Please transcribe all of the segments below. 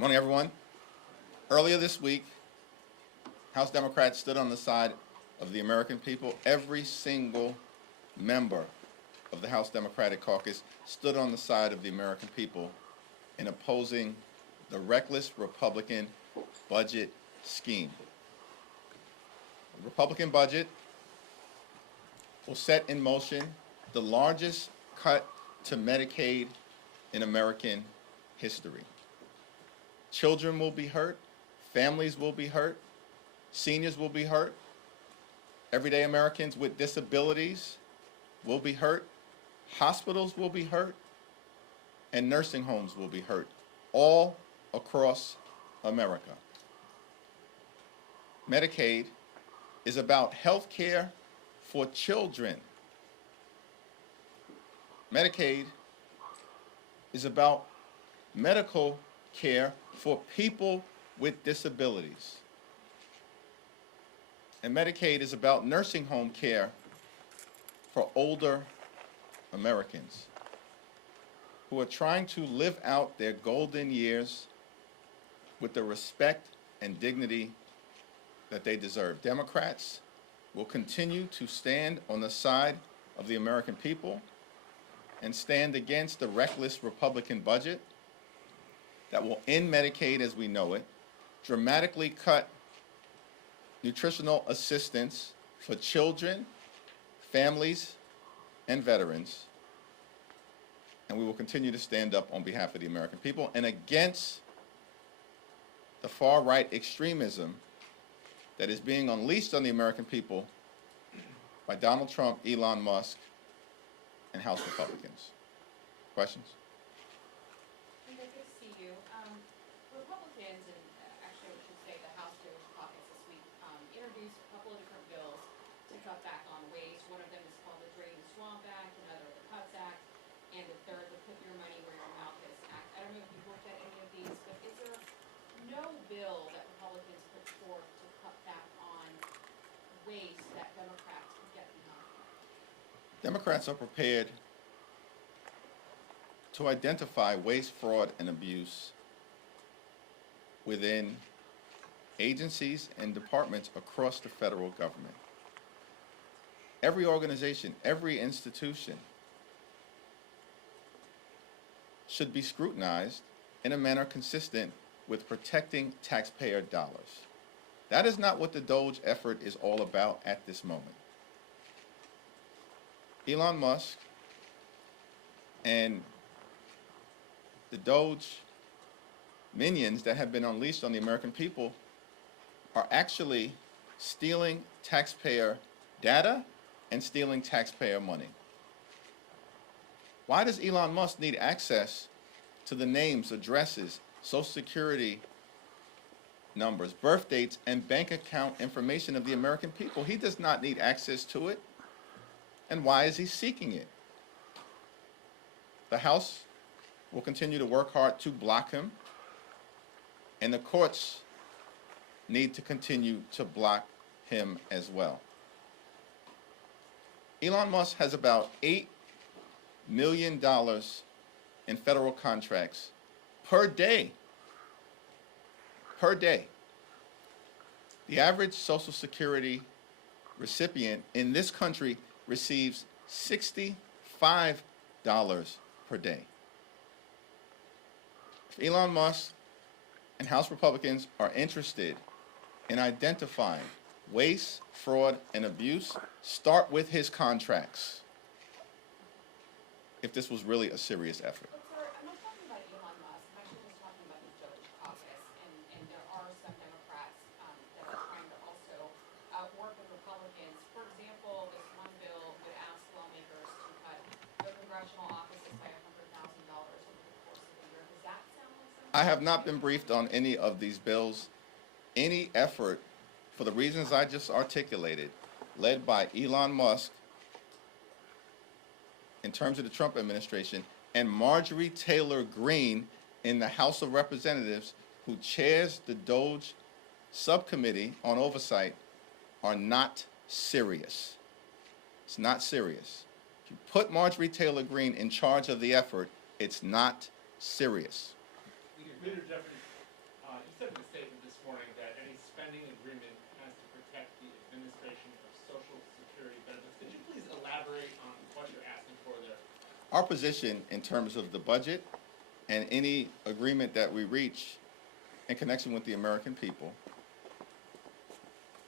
Good morning, everyone. Earlier this week, House Democrats stood on the side of the American people. Every single member of the House Democratic Caucus stood on the side of the American people in opposing the reckless Republican budget scheme. The Republican budget will set in motion the largest cut to Medicaid in American history. Children will be hurt, families will be hurt, seniors will be hurt, everyday Americans with disabilities will be hurt, hospitals will be hurt, and nursing homes will be hurt, all across America. Medicaid is about health care for children. Medicaid is about medical care for people with disabilities. And Medicaid is about nursing home care for older Americans who are trying to live out their golden years with the respect and dignity that they deserve. Democrats will continue to stand on the side of the American people and stand against the reckless Republican budget that will end Medicaid as we know it, dramatically cut nutritional assistance for children, families, and veterans. And we will continue to stand up on behalf of the American people and against the far-right extremism that is being unleashed on the American people by Donald Trump, Elon Musk, and House Republicans. Questions? Good to see you. Republicans, and actually I should say the House GOP caucus this week, introduced a couple of different bills to cut back on waste. One of them is called the Drain the Swamp Act, another the Cuts Act, and the third, the Put Your Money Where Your Mouth Is Act. I don't know if you've looked at any of these, but is there no bill that Republicans put forth to cut back on waste that Democrats could get behind? Democrats are prepared to identify waste, fraud, and abuse within agencies and departments across the federal government. Every organization, every institution should be scrutinized in a manner consistent with protecting taxpayer dollars. That is not what the DOGE effort is all about at this moment. Elon Musk and the DOGE minions that have been unleashed on the American people are actually stealing taxpayer data and stealing taxpayer money. Why does Elon Musk need access to the names, addresses, Social Security numbers, birth dates, and bank account information of the American people? He does not need access to it. And why is he seeking it? The House will continue to work hard to block him, and the courts need to continue to block him as well. Elon Musk has about $8 million in federal contracts per day. Per day. The average Social Security recipient in this country receives $65 per day. If Elon Musk and House Republicans are interested in identifying waste, fraud, and abuse, start with his contracts if this was really a serious effort. But sir, I'm not talking about Elon Musk. I'm actually just talking about the DOGE caucus, and there are some Democrats that are trying to also work with Republicans. For example, this one bill would ask lawmakers to cut the congressional offices by $100,000 over the course of the year. Does that sound like something? I have not been briefed on any of these bills. Any effort, for the reasons I just articulated, led by Elon Musk in terms of the Trump administration, and Marjorie Taylor Greene in the House of Representatives, who chairs the DOGE subcommittee on oversight, are not serious. It's not serious. If you put Marjorie Taylor Greene in charge of the effort, it's not serious. Leader Jeffries. said in a statement this morning that any spending agreement has to protect the administration of Social Security benefits. Could you please elaborate on what you're asking for there? Our position in terms of the budget and any agreement that we reach in connection with the American people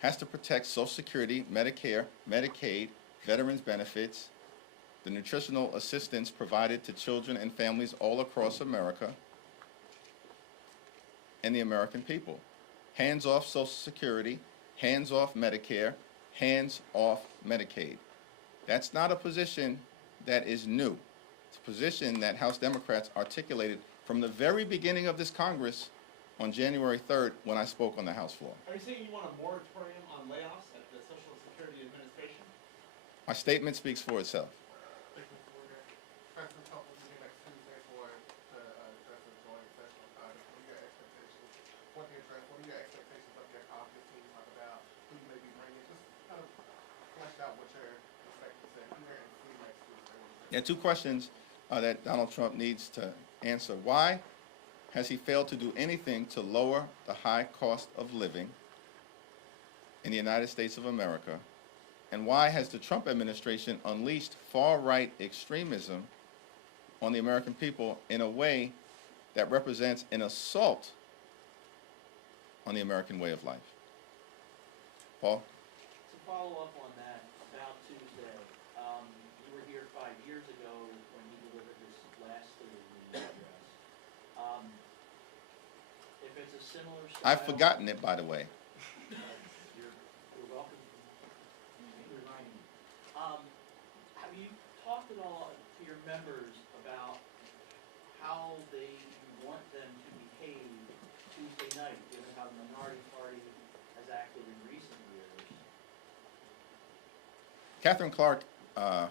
has to protect Social Security, Medicare, Medicaid, veterans benefits, the nutritional assistance provided to children and families all across America, and the American people. Hands off Social Security, hands off Medicare, hands off Medicaid. That's not a position that is new. It's a position that House Democrats articulated from the very beginning of this Congress on January 3rd when I spoke on the House floor. Are you saying you want a moratorium on layoffs at the Social Security Administration? My statement speaks for itself. President Trump will be here next Tuesday for to address a joint session on Congress. What are your expectations? What are your expectations of your caucus? Can you talk about who you may be bringing? Just kind of flesh out what you're expecting to hear and see next Tuesday. Yeah, two questions that Donald Trump needs to answer. Why has he failed to do anything to lower the high cost of living in the United States of America? And why has the Trump administration unleashed far-right extremism on the American people in a way that represents an assault on the American way of life? Paul? To follow up on that, about Tuesday, you were here 5 years ago when he delivered his last State of the Union address. If it's a similar style... I've forgotten it, by the way. You're welcome. Reminding me. Have you talked at all to your members about how they want them to behave Tuesday night, given how the minority party has acted in recent years? Catherine Clark,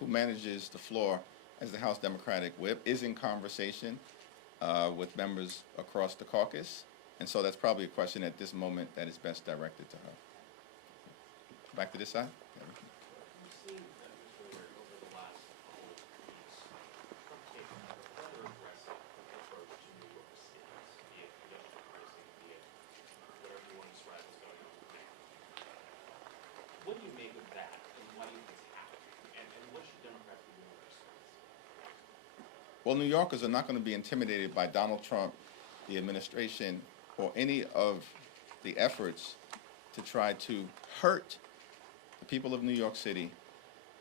who manages the floor as the House Democratic Whip, is in conversation with members across the caucus, and so that's probably a question at this moment that is best directed to her. Back to this side. We've seen legislators over the last couple of weeks take a rather aggressive approach to New York City, be it congestion pricing, be it whatever you want to describe as going on. What do you make of that, and why do you think it's happening? And what should Democrats be doing in response? Well, New Yorkers are not going to be intimidated by Donald Trump, the administration, or any of the efforts to try to hurt the people of New York City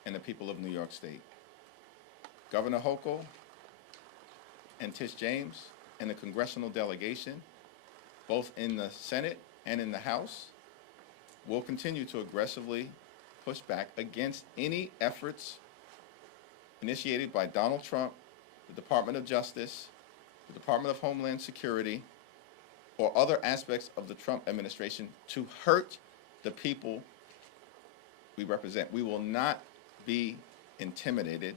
and the people of New York State. Governor Hochul and Tish James and the congressional delegation, both in the Senate and in the House, will continue to aggressively push back against any efforts initiated by Donald Trump, the Department of Justice, the Department of Homeland Security, or other aspects of the Trump administration to hurt the people we represent. We will not be intimidated,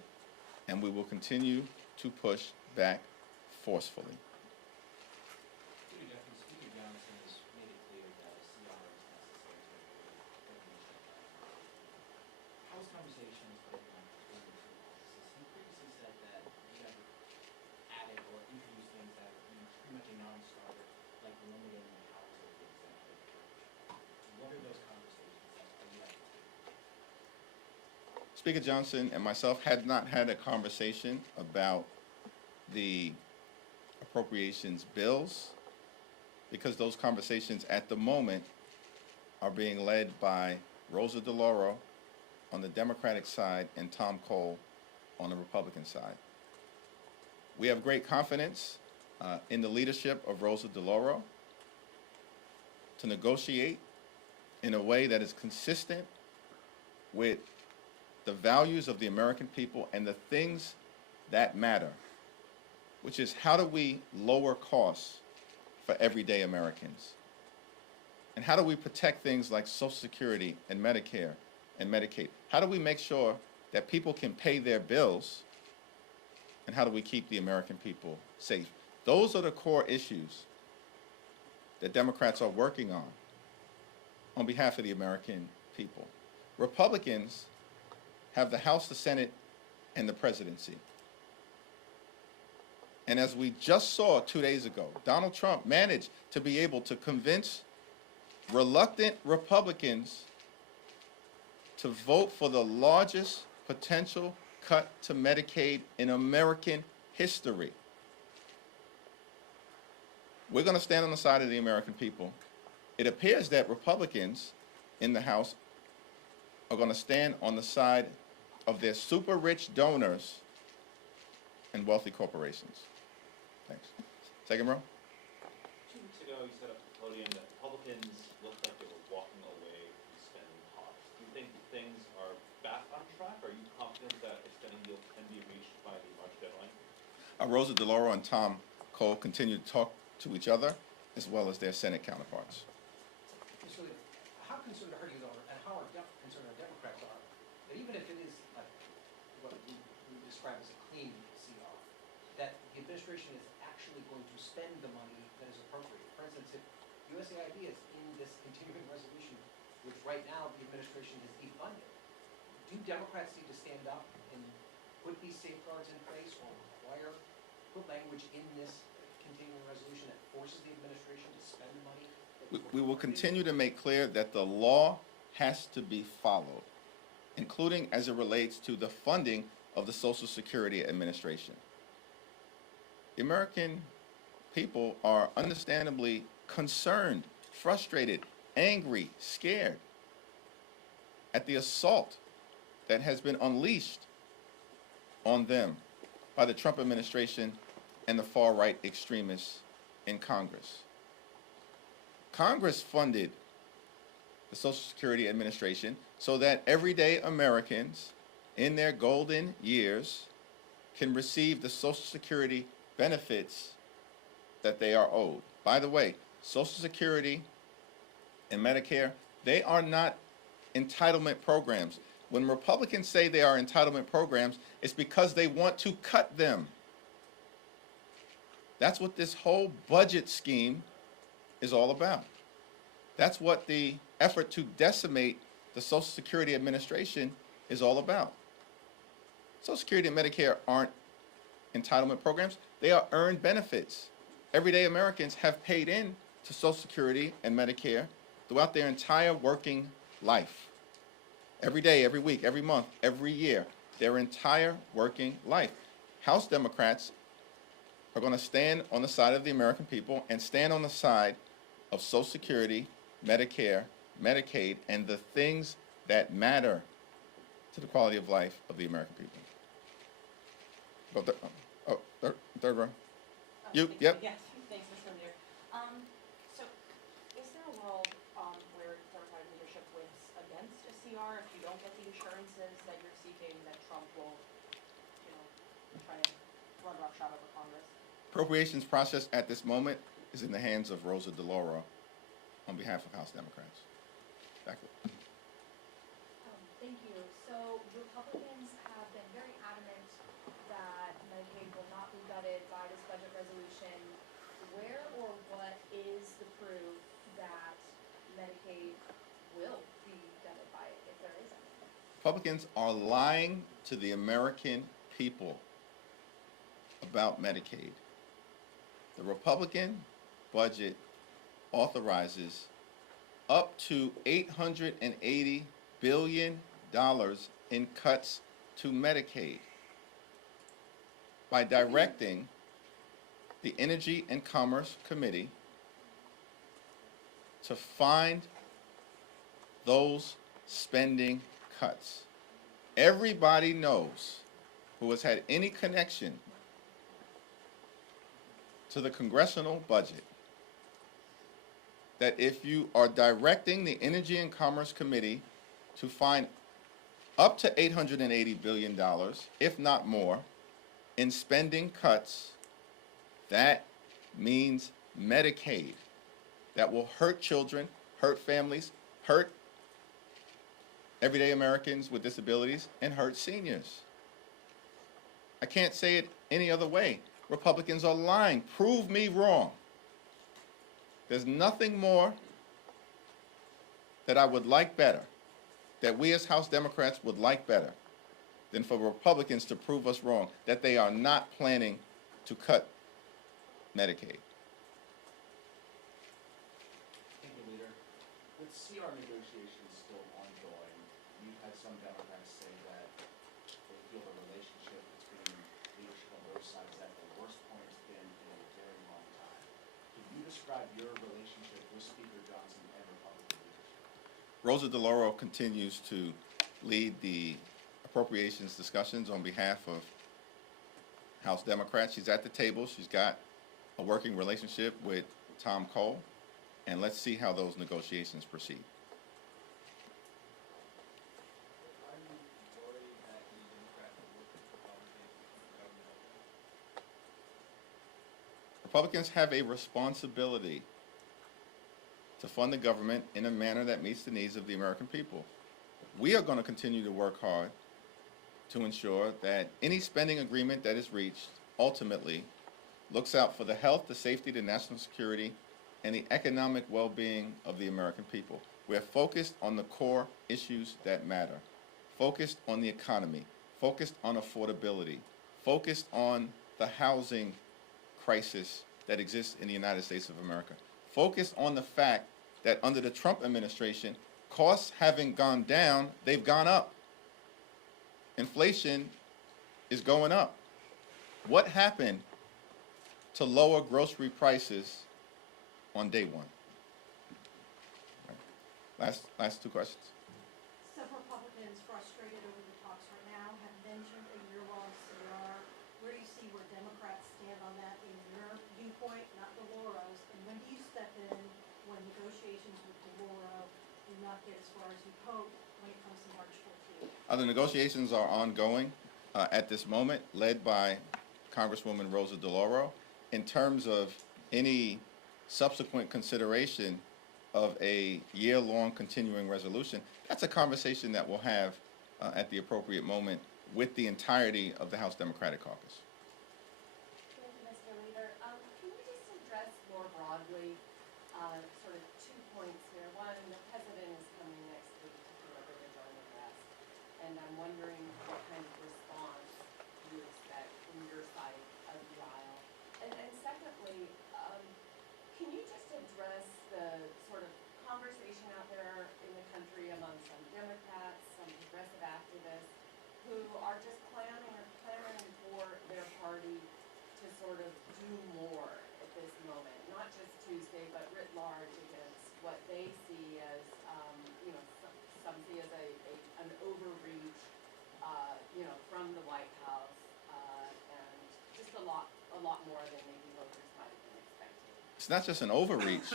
and we will continue to push back forcefully. Speaker Johnson has made it clear that a CR is necessary to avoid government shutdown. How's conversations going on between the two offices? He previously said that you have added or introduced things that are pretty much a non-starter, like limiting the powers of the executive branch. What are those conversations that you have to take? Speaker Johnson and myself had not had a conversation about the appropriations bills because those conversations at the moment are being led by Rosa DeLauro on the Democratic side and Tom Cole on the Republican side. We have great confidence in the leadership of Rosa DeLauro to negotiate in a way that is consistent with the values of the American people and the things that matter, which is how do we lower costs for everyday Americans? And how do we protect things like Social Security and Medicare and Medicaid? How do we make sure that people can pay their bills? And how do we keep the American people safe? Those are the core issues that Democrats are working on behalf of the American people. Republicans have the House, the Senate, and the presidency. And as we just saw 2 days ago, Donald Trump managed to be able to convince reluctant Republicans to vote for the largest potential cut to Medicaid in American history. We're going to stand on the side of the American people. It appears that Republicans in the House are going to stand on the side of their super rich donors and wealthy corporations. Thanks. Second row. 2 weeks ago, you said at the podium that Republicans looked like they were walking away from spending costs. Do you think things are back on track? Are you confident that a spending deal can be reached by the March deadline? Rosa DeLauro and Tom Cole continue to talk to each other as well as their Senate counterparts. So how concerned are you, though, and how concerned our Democrats are, that even if it is like what we describe as a clean CR, that the administration is actually going to spend the money that is appropriate? For instance, if USAID is in this continuing resolution, which right now the administration has defunded, do Democrats need to stand up and put these safeguards in place or put language in this continuing resolution that forces the administration to spend the money? We will continue to make clear that the law has to be followed, including as it relates to the funding of the Social Security Administration. The American people are understandably concerned, frustrated, angry, scared at the assault that has been unleashed on them by the Trump administration and the far-right extremists in Congress. Congress funded the Social Security Administration so that everyday Americans in their golden years can receive the Social Security benefits that they are owed. By the way, Social Security and Medicare, they are not entitlement programs. When Republicans say they are entitlement programs, it's because they want to cut them. That's what this whole budget scheme is all about. That's what the effort to decimate the Social Security Administration is all about. Social Security and Medicare aren't entitlement programs. They are earned benefits. Everyday Americans have paid in to Social Security and Medicare throughout their entire working life. Every day, every week, every month, every year, their entire working life. House Democrats are going to stand on the side of the American people and stand on the side of Social Security, Medicare, Medicaid, and the things that matter to the quality of life of the American people. Third row. You, yep. Yes, thanks, Mr. Leader. So, is there a world where Democratic leadership wins against a CR if you don't get the assurances that you're seeking that Trump will, try and run roughshod over Congress? Appropriations process at this moment is in the hands of Rosa DeLauro on behalf of House Democrats. Back up. Thank you. So Republicans have been very adamant that Medicaid will not be gutted by this budget resolution. Where or what is the proof that Medicaid will be gutted by it, if there is any? Republicans are lying to the American people about Medicaid. The Republican budget authorizes up to $880 billion in cuts to Medicaid by directing the Energy and Commerce Committee to find those spending cuts. Everybody knows who has had any connection to the congressional budget that if you are directing the Energy and Commerce Committee to find up to $880 billion, if not more, in spending cuts, that means Medicaid. That will hurt children, hurt families, hurt everyday Americans with disabilities, and hurt seniors. I can't say it any other way. Republicans are lying. Prove me wrong. There's nothing more that I would like better, that we as House Democrats would like better, than for Republicans to prove us wrong, that they are not planning to cut Medicaid. Thank you, Leader. With CR negotiations still ongoing, you've had some Democrats say that they feel the relationship between leadership on both sides is at the worst point it's been in a very long time. Can you describe your relationship with Speaker Johnson and Republican leadership? Rosa DeLauro continues to lead the appropriations discussions on behalf of House Democrats. She's at the table. She's got a working relationship with Tom Cole, and let's see how those negotiations proceed. Are you worried that any Democrat will work with Republicans in government opening? Republicans have a responsibility to fund the government in a manner that meets the needs of the American people. We are going to continue to work hard to ensure that any spending agreement that is reached ultimately looks out for the health, the safety, the national security, and the economic well-being of the American people. We are focused on the core issues that matter, focused on the economy, focused on affordability, focused on the housing crisis that exists in the United States of America, focused on the fact that under the Trump administration, costs having gone down, they've gone up. Inflation is going up. What happened to lower grocery prices on day one? Right. Last two questions. Some Republicans frustrated over the talks right now have mentioned a year-long CR. Where do you see where Democrats stand on that in your viewpoint, not DeLauro's? And when do you step in when negotiations with DeLauro do not get as far as you hope when it comes to March 14th? The negotiations are ongoing at this moment, led by Congresswoman Rosa DeLauro. In terms of any subsequent consideration of a year-long continuing resolution, that's a conversation that we'll have at the appropriate moment with the entirety of the House Democratic Caucus. Thank you, Mr. Leader. Can you just address more broadly, sort of 2 points here? One, the president is coming next week to deliver the donor rest, and I'm wondering what kind of response you expect from your side of the aisle. And secondly, can you just address the sort of conversation out there in the country among some Democrats, some progressive activists, who are just clamoring for their party to sort of do more at this moment, not just Tuesday, but writ large against what they see as, some see as an overreach, from the White House, and just a lot more than maybe voters might have been expecting. It's not just an overreach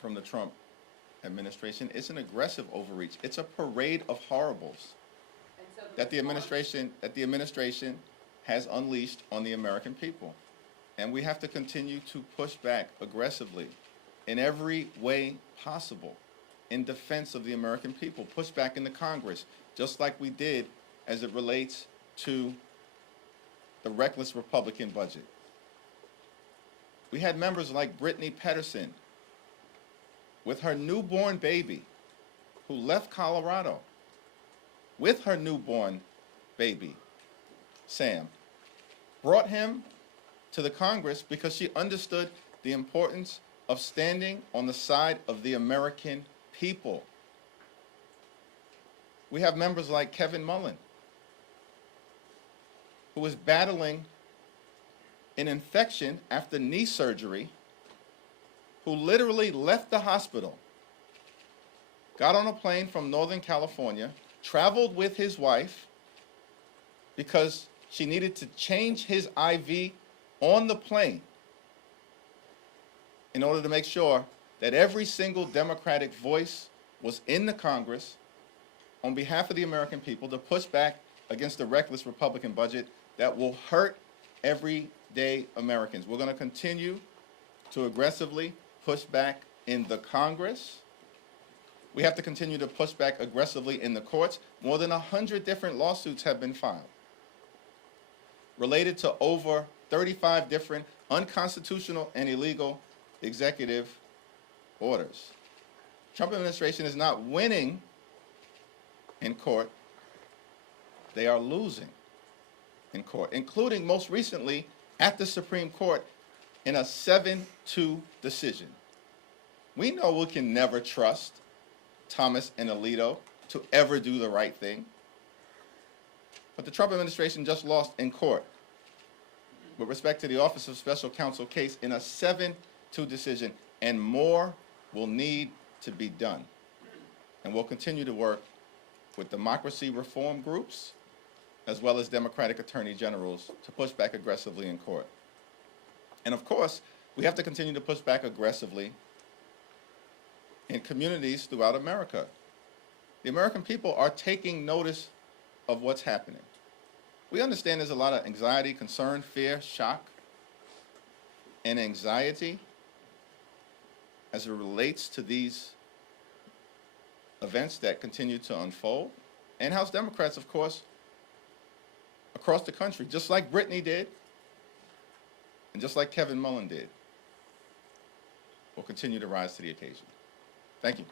from the Trump administration, it's an aggressive overreach. It's a parade of horribles And so that the administration has unleashed on the American people. And we have to continue to push back aggressively in every way possible in defense of the American people. Push back in the Congress, just like we did as it relates to the reckless Republican budget. We had members like Brittany Pedersen with her newborn baby who left Colorado with her newborn baby, Sam, brought him to the Congress because she understood the importance of standing on the side of the American people. We have members like Kevin Mullen, who was battling an infection after knee surgery, who literally left the hospital, got on a plane from Northern California, traveled with his wife because she needed to change his IV on the plane in order to make sure that every single Democratic voice was in the Congress on behalf of the American people to push back against the reckless Republican budget that will hurt everyday Americans. We're going to continue to aggressively push back in the Congress. We have to continue to push back aggressively in the courts. More than 100 different lawsuits have been filed related to over 35 different unconstitutional and illegal executive orders. Trump administration is not winning in court. They are losing in court, including most recently at the Supreme Court in a 7-2 decision. We know we can never trust Thomas and Alito to ever do the right thing. But the Trump administration just lost in court with respect to the Office of Special Counsel case in a 7-2 decision, and more will need to be done. And we'll continue to work with democracy reform groups as well as Democratic attorney generals to push back aggressively in court. And of course, we have to continue to push back aggressively in communities throughout America. The American people are taking notice of what's happening. We understand there's a lot of anxiety, concern, fear, shock, and anxiety as it relates to these events that continue to unfold. And House Democrats, of course, across the country, just like Brittany did, and just like Kevin Mullen did, will continue to rise to the occasion. Thank you.